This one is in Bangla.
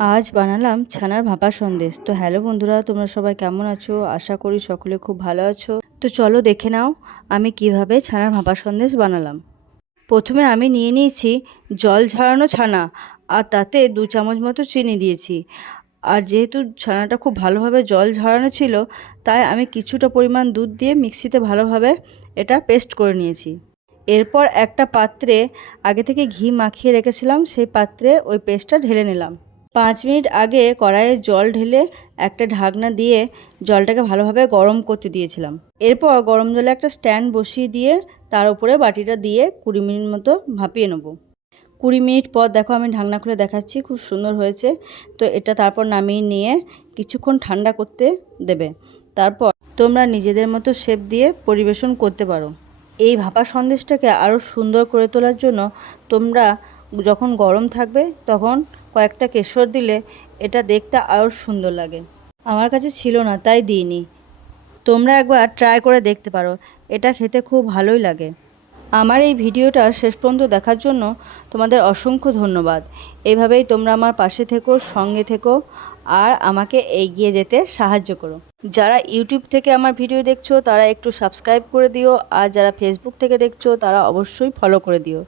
আজ বানালাম ছানার ভাপা সন্দেশ। তো হ্যালো বন্ধুরা, তোমরা সবাই কেমন আছো? আশা করি সকলে খুব ভালো আছো। তো চলো দেখে নাও আমি কিভাবে ছানার ভাপা সন্দেশ বানালাম। প্রথমে আমি নিয়ে নিয়েছি জল ঝরানো ছানা, আর তাতে 2 চামচ মতো চিনি দিয়েছি। আর যেহেতু ছানাটা খুব ভালোভাবে জল ঝরানো ছিল, তাই আমি কিছুটা পরিমাণ দুধ দিয়ে মিক্সিতে ভালোভাবে এটা পেস্ট করে নিয়েছি। এরপর একটা পাত্রে আগে থেকে ঘি মাখিয়ে রেখেছিলাম, সেই পাত্রে ওই পেস্টটা ঢেলে নিলাম। 5 মিনিট আগে কড়াইয়ে জল ঢেলে একটা ঢাকনা দিয়ে জলটাকে ভালোভাবে গরম করতে দিয়েছিলাম। এরপর গরম জলে একটা স্ট্যান্ড বসিয়ে দিয়ে তার উপরে বাটিটা দিয়ে 20 মিনিট মতো ভাপিয়ে নেব। 20 মিনিট পর দেখো আমি ঢাকনা খুলে দেখাচ্ছি, খুব সুন্দর হয়েছে। তো এটা তারপর নামিয়ে নিয়ে কিছুক্ষণ ঠান্ডা করতে দেবে। তারপর তোমরা নিজেদের মতো শেপ দিয়ে পরিবেশন করতে পারো। এই ভাপা সন্দেশটাকে আরও সুন্দর করে তোলার জন্য তোমরা যখন গরম থাকবে তখন কয়েকটা কেশর দিলে এটা দেখতে আরও সুন্দর লাগে। আমার কাছে ছিল না তাই দিইনি। তোমরা একবার ট্রাই করে দেখতে পারো, এটা খেতে খুব ভালোই লাগে। আমার এই ভিডিওটা শেষ পর্যন্ত দেখার জন্য তোমাদের অসংখ্য ধন্যবাদ। এইভাবেই তোমরা আমার পাশে থেকো, সঙ্গে থেকো, আর আমাকে এগিয়ে যেতে সাহায্য করো। যারা ইউটিউব থেকে আমার ভিডিও দেখছো তারা একটু সাবস্ক্রাইব করে দিও, আর যারা ফেসবুক থেকে দেখছো তারা অবশ্যই ফলো করে দিও।